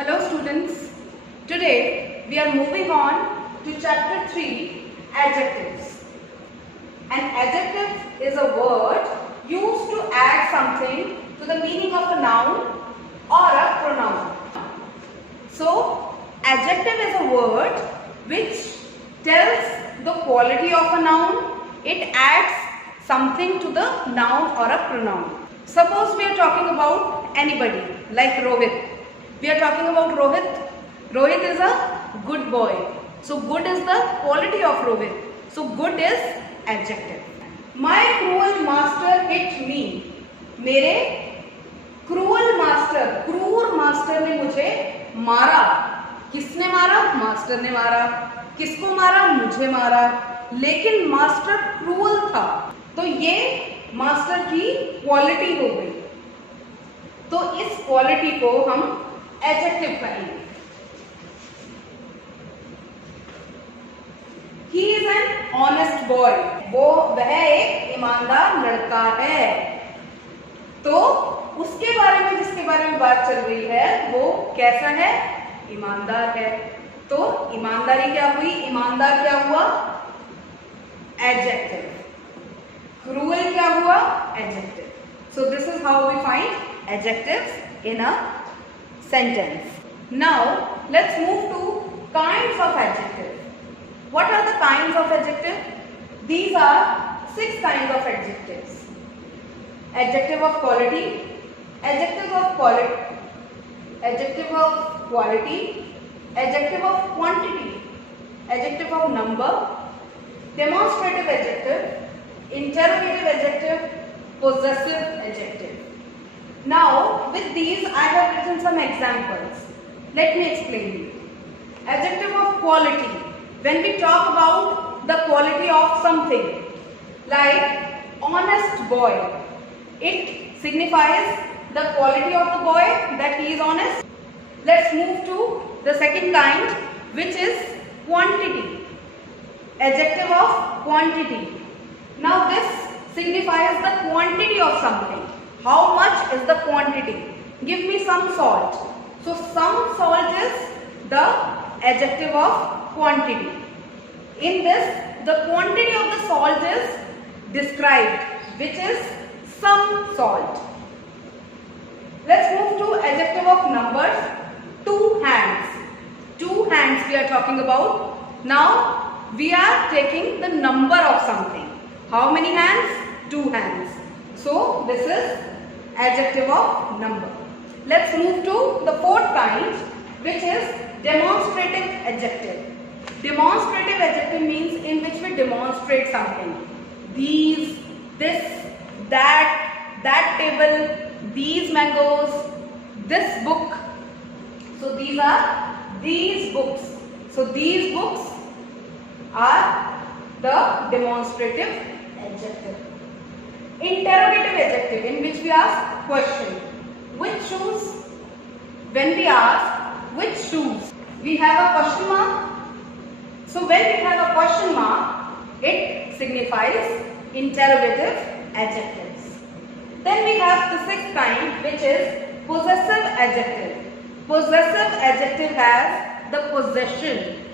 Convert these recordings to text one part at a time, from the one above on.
Hello students, today we are moving on to chapter 3, adjectives. An adjective is a word used to add something to the meaning of a noun or a pronoun. So, adjective is a word which tells the quality of a noun, it adds something to the noun or a pronoun. Suppose we are talking about anybody like Rohit. We are talking about Rohit. Rohit is a good boy. So good is the quality of Rohit. So good is adjective. My cruel master hit me. मेरे cruel master ने मुझे मारा. किसने मारा? Master ने मारा. किसको मारा? मुझे मारा. लेकिन मास्टर क्रूअल था, तो ये मास्टर की क्वालिटी हो गई. तो इस क्वालिटी को हम एडजेक्टिव कहेंगे. He is an honest boy. वह एक ईमानदार लड़का है. तो उसके बारे में, जिसके बारे में बात चल रही है, वो कैसा है? ईमानदार है. तो ईमानदारी क्या हुई? ईमानदार क्या हुआ? एडजेक्टिव. क्रूअल क्या हुआ? Adjective. So this is how we find adjectives in a sentence. Now let's move to kinds of adjective. What are the kinds of adjective? These are 6 kinds of adjectives. Adjective of quality, adjective of quality, adjective of quality, adjective of quantity, adjective of number, demonstrative adjective, interrogative adjective, possessive adjective. Now with these I have written some examples. Let me explain you. Adjective of quality. When we talk about the quality of something, like honest boy, it signifies the quality of the boy, that he is honest. Let's move to the second kind, which is quantity. Adjective of quantity. Now this signifies the quantity of something. How much is the quantity? Give me some salt. So some salt is the adjective of quantity. In this, the quantity of the salt is described, which is some salt. Let's move to adjective of numbers. 2 hands. 2 hands we are talking about. Now we are taking the number of something. How many hands? 2 hands. So this is adjective of number. Let's move to the 4th kind, which is demonstrative adjective. Demonstrative adjective means in which we demonstrate something. These, this, that table, these mangoes, this book. So these are these books. So these books are the demonstrative adjective. Interrogative adjective, in which we ask question. Which shoes? When we ask which shoes, we have a question mark. So when we have a question mark, it signifies interrogative adjectives. Then we have the 6th kind, which is possessive adjective. Possessive adjective has the possession.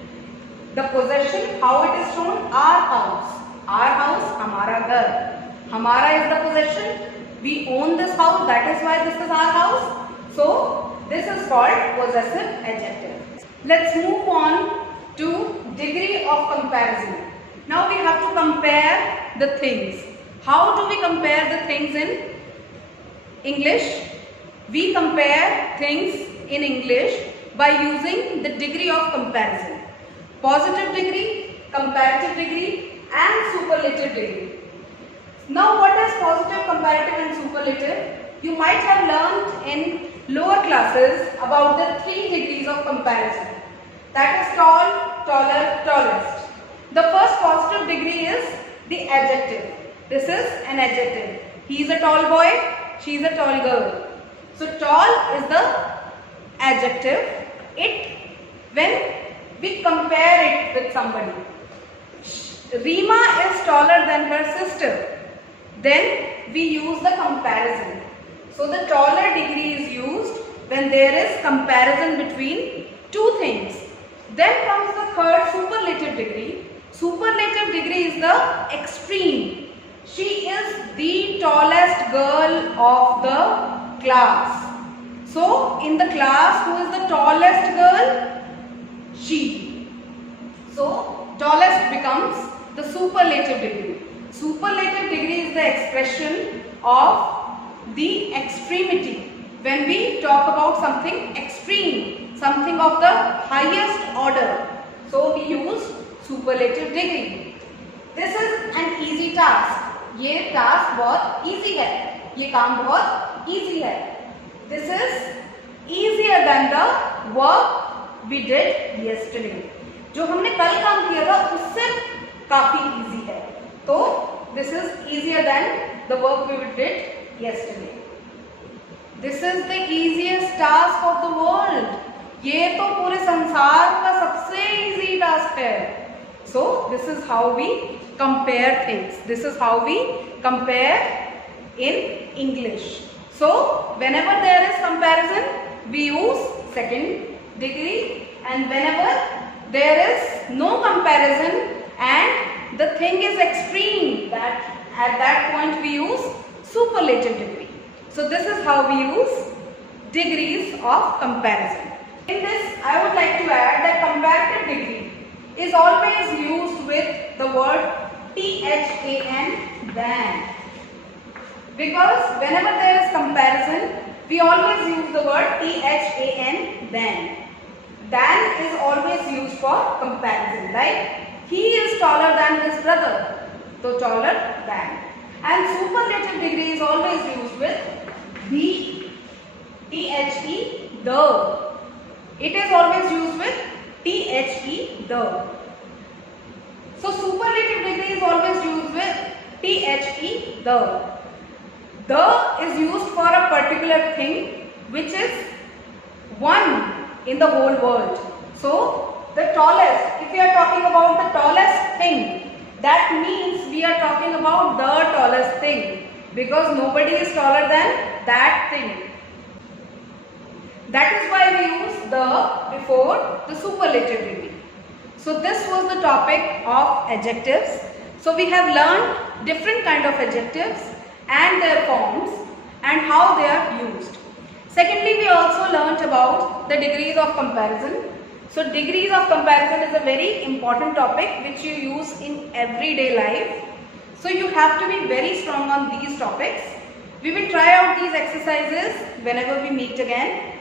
The possession, how it is shown? Our house. Our house, hamara ghar. Hamara is the possession. We own this house, that is why this is our house. So this is called possessive adjective. Let's move on to degree of comparison. Now we have to compare the things. How do we compare the things in English? We compare things in English by using the degree of comparison. Positive degree, comparative degree, and superlative degree. Now what is positive, comparative and superlative? You might have learned in lower classes about the 3 degrees of comparison. That is tall, taller, tallest. The first positive degree is the adjective. This is an adjective. He is a tall boy, she is a tall girl. So tall is the adjective. When we compare it with somebody. Rima is taller than her sister. Then we use the comparison. So the taller degree is used when there is comparison between two things. Then comes the third, superlative degree. Superlative degree is the extreme. She is the tallest girl of the class. So in the class, who is the tallest girl? She. So tallest becomes the superlative degree. Superlative degree is the expression of the extremity. When we talk about something extreme, something of the highest order, so we use superlative degree. This is an easy task. ये task बहुत easy है. ये काम बहुत easy है. This is easier than the work we did yesterday. जो हमने कल काम किया था उससे काफी easy है. तो this is easier than the work we did yesterday. This is the easiest task of the world. ये तो पूरे संसार का सबसे easy task है. So this is how we compare things. This is how we compare in English. So whenever there is comparison, we use second degree, and whenever there is no comparison and the thing is extreme, that at that point we use superlative degree. So this is how we use degrees of comparison. In this, I would like to add that comparative degree is always used with the word THAN, than. Because whenever there is comparison, we always use the word THAN, than. Than is always used for comparison, right? He is taller than his brother, so taller than. And superlative degree is always used with the, the. It is always used with the. So superlative degree is always used with the. The is used for a particular thing which is one in the whole world. So the tallest, if we are talking about the tallest thing, that means we are talking about the tallest thing, because nobody is taller than that thing. That is why we use the before the superlative degree. So this was the topic of adjectives. So we have learned different kind of adjectives and their forms and how they are used. Secondly, we also learnt about the degrees of comparison. So degrees of comparison is a very important topic which you use in everyday life. So you have to be very strong on these topics. We will try out these exercises whenever we meet again.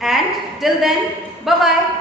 And till then, bye-bye.